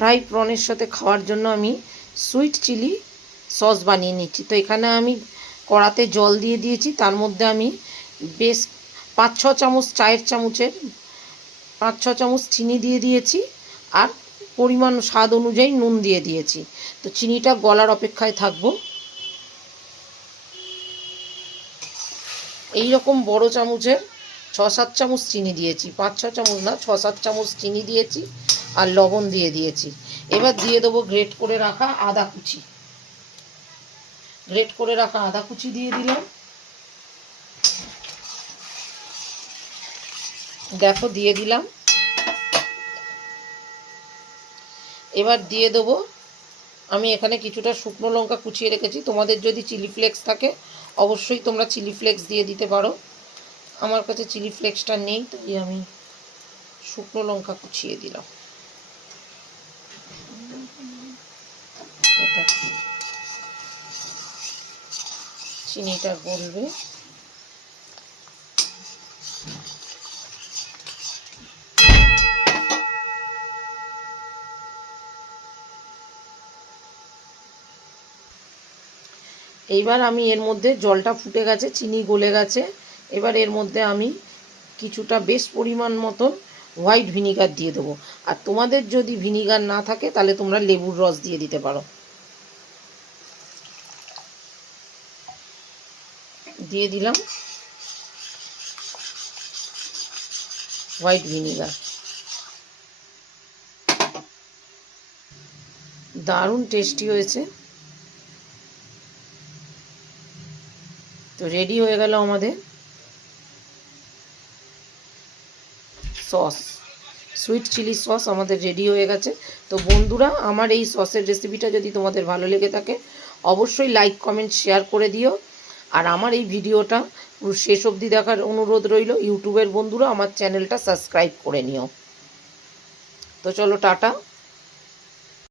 Fry প্রনের সাথে খাওয়ার জন্য আমি সুইট চিলি সস বানিয়ে নিচ্ছি। তো এখানে আমি কড়াতে জল দিয়ে দিয়েছি, তার মধ্যে আমি বেশ 5-6 চামচ চায়ের চামচের 5-6 চামচ চিনি দিয়ে দিয়েছি, আর পরিমাণ স্বাদ অনুযায়ী নুন দিয়ে দিয়েছি। তো চিনিটা গলার অপেক্ষায় থাকবো। এই রকম বড় চামচের 6-7 চামচ চিনি দিয়েছি, 5-6 চামচ না, 6-7 চামচ চিনি দিয়েছি, আর লবণ দিয়ে দিয়েছি। এবার দিয়ে দেবো গ্রেট করে রাখা আদা কুচি। গ্রেট করে রাখা আদা কুচি দিয়ে দিলাম। দেখো দিয়ে দিলাম। এবার দিয়ে দেবো, আমি এখানে কিছুটা শুকনো লঙ্কা কুচিয়ে রেখেছি। তোমাদের যদি চিলি ফ্লেক্স থাকে অবশ্যই তোমরা চিলি ফ্লেক্স দিয়ে দিতে পারো। আমার কাছে চিলি ফ্লেক্সটা নেই, তাই আমি শুকনো লঙ্কা কুচিয়ে দিলাম। চিনিটা গলবে। এইবার আমি এর মধ্যে, জলটা ফুটে গেছে, চিনি গলে গেছে, এবার এর মধ্যে আমি কিছুটা বেশ পরিমাণ মতন হোয়াইট ভিনিগার দিয়ে দেবো। আর তোমাদের যদি ভিনিগার না থাকে তাহলে তোমরা লেবুর রস দিয়ে দিতে পারো। দিয়ে দিলাম হোয়াইট ভিনিগার। দারুণ টেস্টি হয়েছে। তো রেডি হয়ে গেল আমাদের সস, সুইট চিলি সস আমাদের রেডি হয়ে গেছে। তো বন্ধুরা, আমার এই সসের রেসিপিটা যদি তোমাদের ভালো লেগে থাকে অবশ্যই লাইক কমেন্ট শেয়ার করে দিও। আর আমার এই ভিডিওটা পুরো শেষ অবধি দেখার অনুরোধ রইল। ইউটিউবের বন্ধুরা আমার চ্যানেলটা সাবস্ক্রাইব করে নিও। তো চলো টাটা।